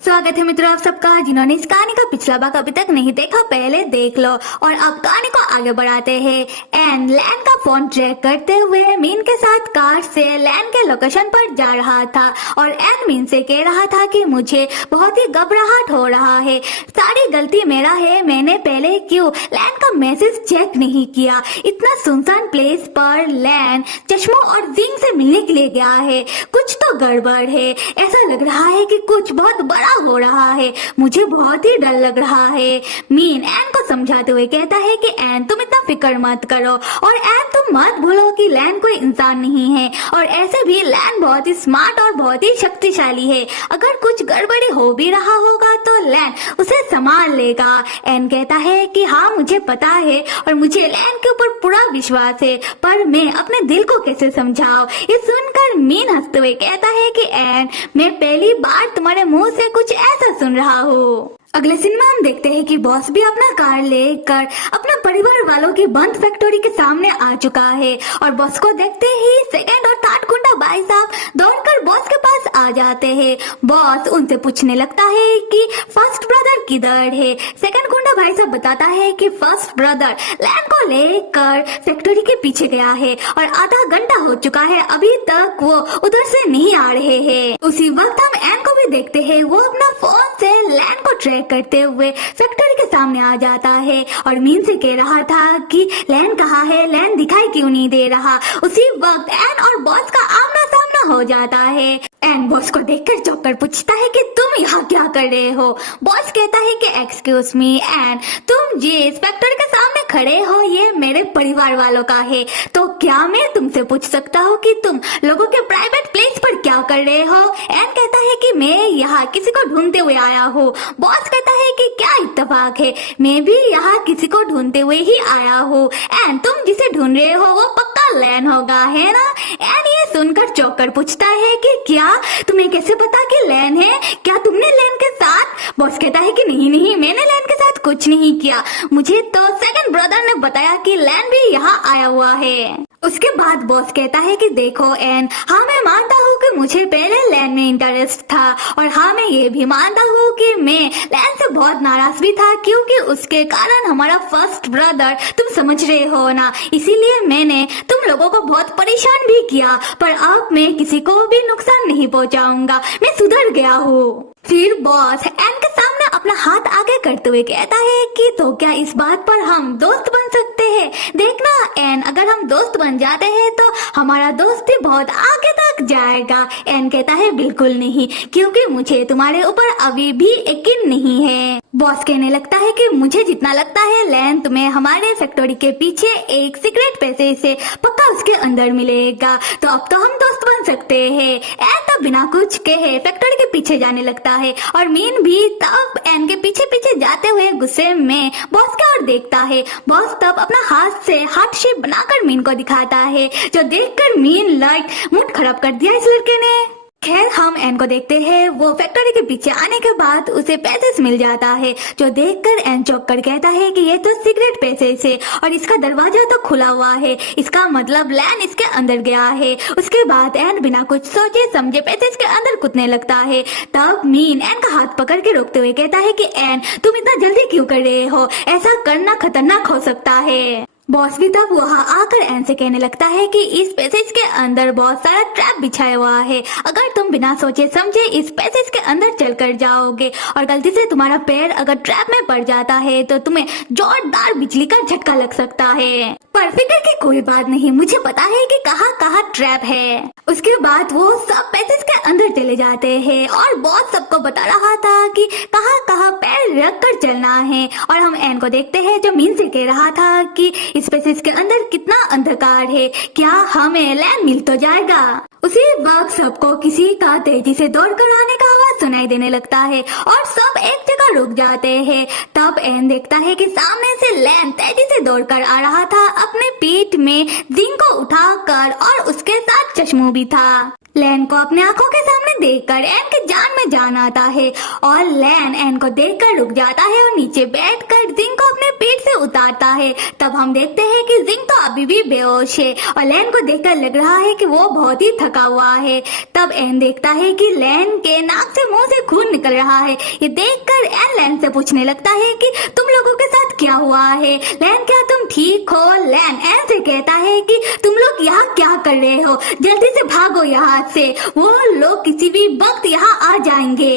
स्वागत है मित्रों आप सबका। जिन्होंने इस कहानी का पिछला भाग अभी तक नहीं देखा पहले देख लो। और अब कहानी को आगे बढ़ाते हैं। एन लैन का फोन ट्रैक करते हुए मीन के साथ कार से लैन के लोकेशन पर जा रहा था और एन मीन से कह रहा था कि मुझे बहुत ही घबराहट हो रहा है, सारी गलती मेरा है, मैंने पहले क्यों लैन का मैसेज चेक नहीं किया। इतना सुनसान प्लेस पर लैन चश्मों और जिंग से मिलने के लिए गया है, कुछ तो गड़बड़ है। ऐसा लग रहा है कि कुछ बहुत बड़ा हो रहा है, मुझे बहुत ही डर लग रहा है। मीन एन को समझाते हुए कहता है कि एन तुम इतना फिक्र मत करो और एन तुम मत भूलो कि लैन कोई इंसान नहीं है और ऐसे भी लैन बहुत ही स्मार्ट और बहुत ही शक्तिशाली है। अगर कुछ गड़बड़ी हो भी रहा होगा तो लैन उसे संभाल लेगा। एन कहता है कि हाँ मुझे पता है और मुझे लैन के ऊपर पूरा विश्वास है, पर मैं अपने दिल को कैसे समझाऊं। ये सुनकर मीन हंसते हुए कहता है कि एन मैं पहली बार तुम्हारे मुंह से कुछ ऐसा सुन रहा हूँ। अगले सीन में हम देखते हैं कि बॉस भी अपना कार लेकर अपने परिवार वालों की बंद फैक्ट्री के सामने आ चुका है और बॉस को देखते ही सेकंड और थर्ड गुंडा भाई साहब दौड़कर बॉस के पास आ जाते हैं। बॉस उनसे पूछने लगता है कि फर्स्ट ब्रदर किधर है। सेकंड गुंडा भाई साहब बताता है कि फर्स्ट ब्रदर लैन को लेकर फैक्ट्री के पीछे गया है और आधा घंटा हो चुका है, अभी तक वो उधर से नहीं आ रहे हैं। उसी वक्त हम एन को भी देखते हैं, वो अपना फोन से लैन को ट्रैक करते हुए फैक्ट्री के सामने आ जाता है और मीन से कह रहा था कि लैन कहाँ है, लैन दिखाई क्यों नहीं दे रहा। उसी वक्त एन और बॉस का आमना सामना हो जाता है। एन बॉस को देखकर चौंक पूछता है कि तुम यहाँ क्या कर रहे हो। बॉस कहता है कि एक्सक्यूज मी एन, तुम जिस फैक्ट्री के सामने खड़े हो ये मेरे परिवार वालों का है, तो क्या मैं तुमसे पूछ सकता हूँ कि तुम लोगों के प्राइवेट प्लेस पर क्या कर रहे हो। एन कहता है कि मैं यहाँ किसी को ढूंढते हुए आया हूँ। बॉस कहता है कि क्या इत्तेफाक है, मैं भी यहाँ किसी को ढूंढते हुए ही आया हूँ। एन तुम जिसे ढूंढ रहे हो वो पक्का लैन होगा, है ना। एन ये सुनकर चौंक पूछता है कि क्या तुम्हें कैसे पता कि लैन है, क्या तुमने लैन के साथ। बॉस कहता है कि नहीं मैंने लैन के साथ कुछ नहीं किया, मुझे तो सेकंड ब्रदर ने बताया कि लैन भी यहाँ आया हुआ है। उसके बाद बॉस कहता है कि देखो एन, हाँ मैं मानता हूँ कि मुझे पहले लैन में इंटरेस्ट था और हाँ मैं ये भी मानता हूँ कि मैं लैन से बहुत नाराज भी था क्योंकि उसके कारण हमारा फर्स्ट ब्रदर, तुम समझ रहे हो ना, इसीलिए मैंने तुम लोगों को बहुत परेशान भी किया, पर अब मैं किसी को भी नुकसान नहीं पहुँचाऊंगा, मैं सुधर गया हूँ। फिर बॉस एन के सामने अपना हाथ आगे करते हुए कहता है कि तो क्या इस बात पर हम दोस्त बन सकते हैं। देखना एन, अगर हम दोस्त बन जाते हैं तो हमारा दोस्ती बहुत आगे तक जाएगा। एन कहता है बिल्कुल नहीं, क्योंकि मुझे तुम्हारे ऊपर अभी भी यकीन नहीं है। बॉस कहने लगता है कि मुझे जितना लगता है लैन तुम्हें हमारे फैक्ट्री के पीछे एक सीक्रेट पैसे से पक्का उसके अंदर मिलेगा, तो अब तो हम दोस्त बन सकते हैं। एन तो बिना कुछ कहे फैक्ट्री के पीछे जाने लगता है और मीन भी तब एन के पीछे पीछे जाते हुए गुस्से में बॉस की ओर देखता है। बॉस तब अपना हाथ से हार्ट शेप बनाकर मीन को दिखाता है, जो देखकर मीन लाइक मूड खराब कर दिया इस लड़के ने। खैर हम एन को देखते हैं, वो फैक्ट्री के पीछे आने के बाद उसे पैसे मिल जाता है, जो देखकर एन चौंक कर कहता है कि ये तो सीक्रेट पैसे है और इसका दरवाजा तो खुला हुआ है, इसका मतलब लैन इसके अंदर गया है। उसके बाद एन बिना कुछ सोचे समझे पैसे इसके अंदर कूदने लगता है। तब मीन एन का हाथ पकड़ के रोकते हुए कहता है कि एन तुम इतना जल्दी क्यों कर रहे हो, ऐसा करना खतरनाक हो सकता है। बॉस भी तब वहाँ आकर एन से कहने लगता है कि इस पैसेज के अंदर बहुत सारा ट्रैप बिछाया हुआ है, अगर तुम बिना सोचे समझे इस पैसेज के अंदर चल कर जाओगे और गलती से तुम्हारा पैर अगर ट्रैप में पड़ जाता है तो तुम्हें जोरदार बिजली का झटका लग सकता है। पर फिक्र की कोई बात नहीं, मुझे पता है कि कहाँ कहाँ ट्रैप है। उसके बाद वो सब पैसेज के अंदर चले जाते हैं और बॉस सबको बता रहा था कि कहाँ कहाँ पैर रख कर चलना है। और हम एन को देखते हैं जो मीन से कह रहा था कि इस पैसेज के अंदर कितना अंधकार है, क्या हमें लैन मिल तो जाएगा। उसी वक्त सबको किसी का तेजी से दौड़कर आने का आवाज सुनाई देने लगता है और सब एक जगह रुक जाते हैं। तब एन देखता है कि सामने से लैन तेजी से दौड़कर आ रहा था, अपने पीठ में जिंग को उठाकर और उसके साथ चश्मू भी था। लैन को अपने आंखों के सामने देखकर एन के जान में जान आता है और लैन एन को देखकर रुक जाता है और नीचे बैठकर जिंग को अपने पेट से उतारता है। तब हम देखते हैं कि जिंग तो अभी भी बेहोश है और लैन को देखकर लग रहा है कि वो बहुत ही थका हुआ है। तब एन देखता है कि लैन के नाक से मुंह से खून निकल रहा है। ये देखकर एन लैन से पूछने लगता है कि तुम लोगों के साथ क्या हुआ है? लैन, क्या तुम ठीक हो? लैन एन से कहता है कि तुम लोग यहाँ क्या कर रहे हो? जल्दी से भागो यहाँ से, वो लोग किसी भी वक्त यहाँ आ जाएंगे।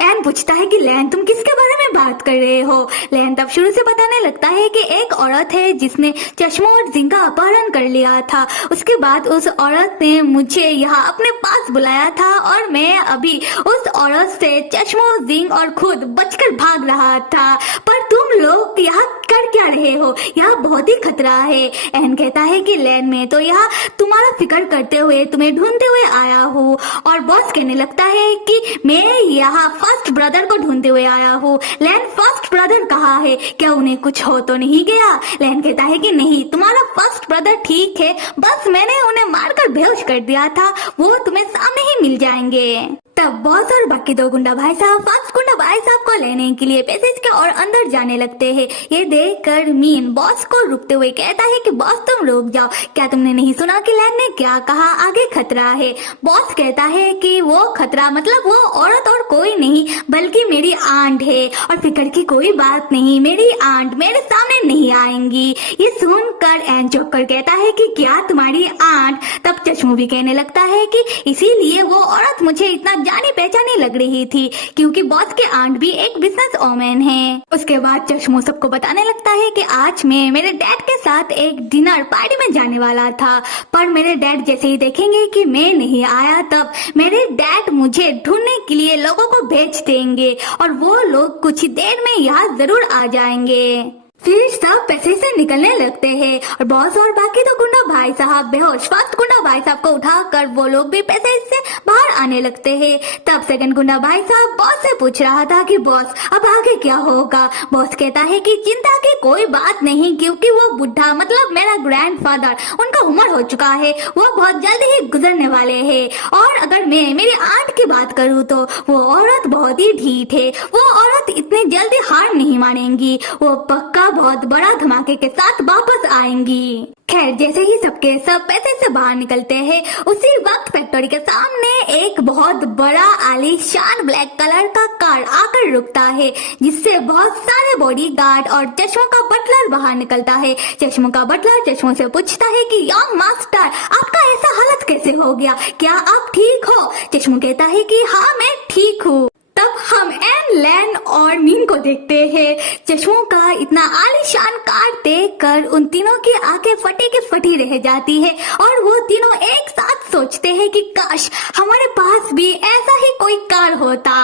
एन पूछता है कि लैन, तुम किसके बारे में बात कर रहे हो? लैन तब शुरू से बताने लगता है कि एक औरत है जिसने चश्मों और जिंग का अपहरण कर लिया था। उसके बाद उस औरत ने मुझे यहाँ अपने पास बुलाया था और मैं अभी उस औरत से चश्मों, जिंग और खुद बचकर भाग रहा था। पर तुम लोग यहाँ कर क्या रहे हो? यहाँ बहुत ही खतरा है। एन कहता है कि लैन, मैं तो यहाँ तुम्हारा फिक्र करते हुए तुम्हें ढूंढते हुए आया हूँ। और बॉस कहने लगता है कि मैं यहाँ फर्स्ट ब्रदर को ढूंढते हुए आया हूँ। लैन, फर्स्ट ब्रदर कहाँ है? क्या उन्हें कुछ हो तो नहीं गया? लैन कहता है कि नहीं, तुम्हारा फर्स्ट ब्रदर ठीक है, बस मैंने उन्हें मारकर बेहोश कर दिया था, वो तुम्हें सामने ही मिल जाएंगे। तब बॉस और बाकी दो गुंडा भाई साहब फर्स्ट गुंडा भाई साहब को लेने के लिए पैसेज के और अंदर जाने लगते हैं। ये देखकर मीन बॉस को रुकते हुए कहता है कि बॉस तुम रुक जाओ, क्या तुमने नहीं सुना कि लैन ने क्या कहा? आगे खतरा है। बॉस कहता है कि वो खतरा मतलब वो औरत और कोई नहीं बल्कि मेरी आंट है और फिक्र की कोई बात नहीं, मेरी आंट मेरे सामने नहीं आएंगी। ये सुनकर एन चौंक कर कहता है कि क्या तुम्हारी आंट? तब चश्मू भी कहने लगता है कि इसीलिए वो औरत मुझे इतना जानी पहचानी लग रही थी क्योंकि बॉस के आंट भी एक बिजनेस वोमैन है। उसके बाद चश्मू सबको बताने लगता है कि आज मैं मेरे डैड के साथ एक डिनर पार्टी में जाने वाला था, पर मेरे डैड जैसे ही देखेंगे कि मैं नहीं आया तब मेरे डैड मुझे ढूंढने के लिए लोगों को भेज देंगे और वो लोग कुछ ही देर में यहाँ जरूर आ जाएंगे। फिर सब पैसे से निकलने लगते हैं और बॉस और बाकी दो गुंडा भाई साहब बेहोश फर्स्ट गुंडा भाई साहब को उठाकर वो लोग भी पैसे से बाहर आने लगते हैं। तब सेकंड गुंडा भाई साहब बॉस से पूछ रहा था कि बॉस अब आगे क्या होगा? बॉस कहता है कि चिंता की कोई बात नहीं क्योंकि वो बुढ़ा मतलब मेरा ग्रैंडफादर, उनका उम्र हो चुका है, वो बहुत जल्दी ही गुजरने वाले हैं। और अगर मैं मेरी आंट की बात करूँ तो वो औरत बहुत ही ढीठ है, वो औरत इतनी जल्दी हार नहीं मानेंगी, वो पक्का बहुत बड़ा धमाके के साथ वापस आएंगी। खैर जैसे ही सबके सब पैसे से बाहर निकलते हैं उसी वक्त फैक्ट्री के सामने एक बहुत बड़ा आलीशान ब्लैक कलर का कार आकर रुकता है जिससे बहुत सारे बॉडीगार्ड और चश्मों का बटलर बाहर निकलता है। चश्मों का बटलर चश्मों से पूछता है कि यंग मास्टर आपका ऐसा हालत कैसे हो गया, क्या आप ठीक हो? चश्मों कहता है कि हाँ मैं ठीक हूँ। तब हम एन, लैन और मीन को देखते हैं। चश्मों का इतना आलीशान कार देखकर उन तीनों की आंखें फटी की फटी रह जाती है और वो तीनों एक साथ सोचते हैं कि काश हमारे पास भी ऐसा ही कोई कार होता।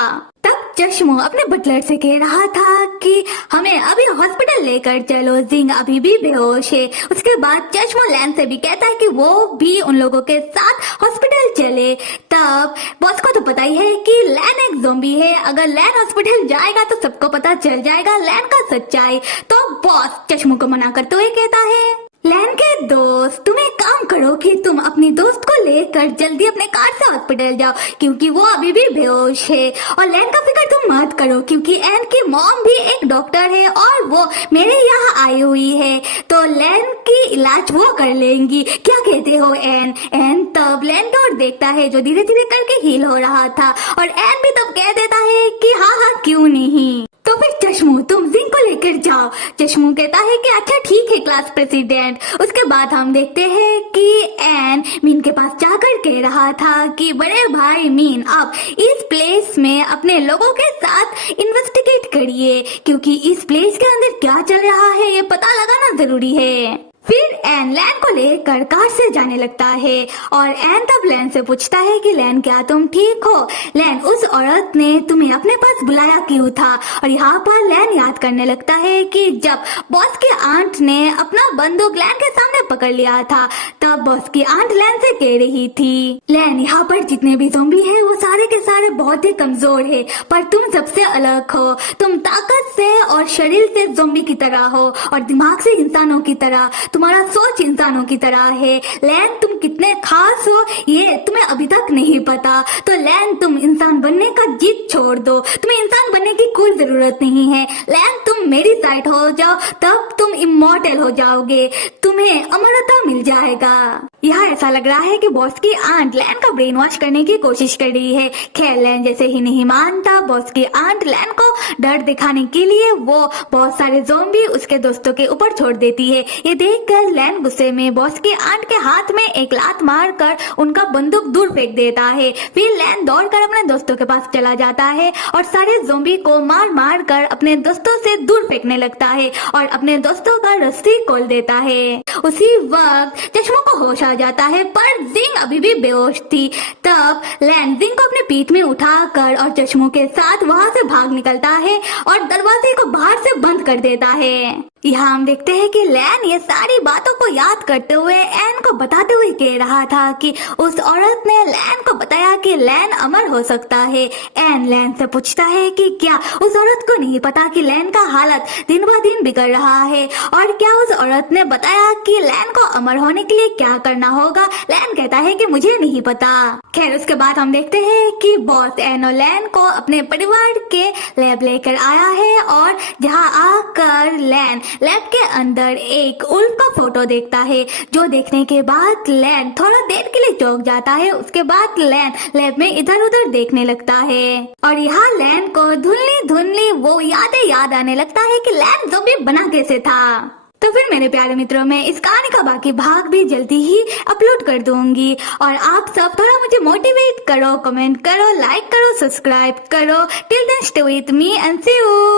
तब चश्मो अपने बटलर से कह रहा था कि हमें अभी हॉस्पिटल लेकर चलो, जिंग अभी भी बेहोश है। उसके बाद चश्मो लैन से भी कहता है कि वो भी उन लोगों के साथ हॉस्पिटल चले। तब बॉस को तो पता ही है कि लैन एक ज़ॉम्बी है, अगर लैन हॉस्पिटल जाएगा तो सबको पता चल जाएगा लैन का सच्चाई। तो बॉस चश्मो को मना करते हुए कहता है लैन के दोस्त तुम एक काम करो कि तुम अपनी दोस्त को लेकर जल्दी अपने कार से हॉस्पिटल जाओ क्योंकि वो अभी भी बेहोश है। और लैन का फिक्र तुम मत करो क्योंकि एन की मॉम भी एक डॉक्टर है और वो मेरे यहाँ आई हुई है, तो लैन की इलाज वो कर लेंगी। क्या कहते हो एन? एन तब लैन की ओर देखता है जो धीरे धीरे करके हील हो रहा था और एन भी तब कह देता है कि हाँ हाँ क्यों नहीं। तो फिर चश्मू तुम जिंग को लेकर जाओ। चश्मू कहता है कि अच्छा ठीक है क्लास प्रेसिडेंट। उसके बाद हम देखते हैं कि एन मीन के पास जाकर कह रहा था कि बड़े भाई मीन आप इस प्लेस में अपने लोगों के साथ इन्वेस्टिगेट करिए क्योंकि इस प्लेस के अंदर क्या चल रहा है ये पता लगाना जरूरी है। फिर एन लैन को लेकर कार से जाने लगता है और एन तब लैन से पूछता है कि लैन क्या तुम ठीक हो? लैन उस औरत ने तुम्हें अपने पास बुलाया क्यों था? और यहाँ पर लैन याद करने लगता है कि जब बॉस की आंट ने अपना बंदूक लैन के सामने पकड़ लिया था तब बॉस की आंट लैन से कह रही थी लैन यहाँ पर जितने भी ज़ॉम्बी है वो सारे के सारे बहुत ही कमजोर है, पर तुम सबसे अलग हो। तुम ताकत से और शरीर से ज़ोंबी की तरह हो और दिमाग से इंसानों की तरह। तुम्हारा सोच इंसानों की तरह है। लैन, तुम कितने खास हो ये तुम्हें अभी तक नहीं पता। तो लैन, तुम इंसान बनने का जिद छोड़ दो। तुम्हें इंसान बनने की कोई जरूरत नहीं है। लैन, तुम मेरी साइड हो जाओ, तब तुम इमॉर्टल हो जाओगे, तुम्हें अमरता मिल जाएगा। यहाँ ऐसा लग रहा है कि बॉस की आंट लैन का ब्रेन वॉश करने की कोशिश कर रही है। खैर, लैन जैसे ही नहीं मानता, बॉस की आंट लैन को डर दिखाने के लिए वो बहुत सारे ज़ॉम्बी उसके दोस्तों के ऊपर छोड़ देती है। ये देखकर लैन गुस्से में बॉस की आंट के हाथ में एक लात मारकर उनका बंदूक दूर फेंक देता है। फिर लैन दौड़कर अपने दोस्तों के पास चला जाता है और सारे ज़ॉम्बी को मार मार कर अपने दोस्तों से दूर फेंकने लगता है और अपने दोस्तों का रस्सी खोल देता है। उसी वक्त चश्मों को होश आ जाता है, पर जिंग अभी भी बेहोश थी। तब लैन जिंग को अपने पीठ में उठाकर और चश्मों के साथ वहां से भाग निकलता है और दरवाजे को बाहर से बंद कर देता है। यहाँ हम देखते हैं कि लैन ये सारी बातों को याद करते हुए एन को बताते हुए कह रहा था कि उस औरत ने लैन को बताया कि लैन अमर हो सकता है। एन लैन से पूछता है कि क्या उस औरत को नहीं पता कि लैन का हालत दिन ब दिन बिगड़ रहा है, और क्या उस औरत ने बताया कि लैन को अमर होने के लिए क्या करना होगा। लैन कहता है कि मुझे नहीं पता। खैर, उसके बाद हम देखते हैं कि बॉस एन और लैन को अपने परिवार के लैब लेकर आया है, और जहाँ आकर लैन लैब के अंदर एक उल्फ का फोटो देखता है, जो देखने के बाद लैन थोड़ा देर के लिए चौंक जाता है। उसके बाद लैन लैब में इधर उधर देखने लगता है और यहाँ लैन को धुंधली धुंधली वो यादें याद आने लगता है कि लैन ज़ॉम्बी बना कैसे था। तो फिर मेरे प्यारे मित्रों, मैं इस कहानी का बाकी भाग भी जल्दी ही अपलोड कर दूंगी, और आप सब थोड़ा मुझे मोटिवेट करो, कमेंट करो, लाइक करो, सब्सक्राइब करो। Till then stay with me and see you.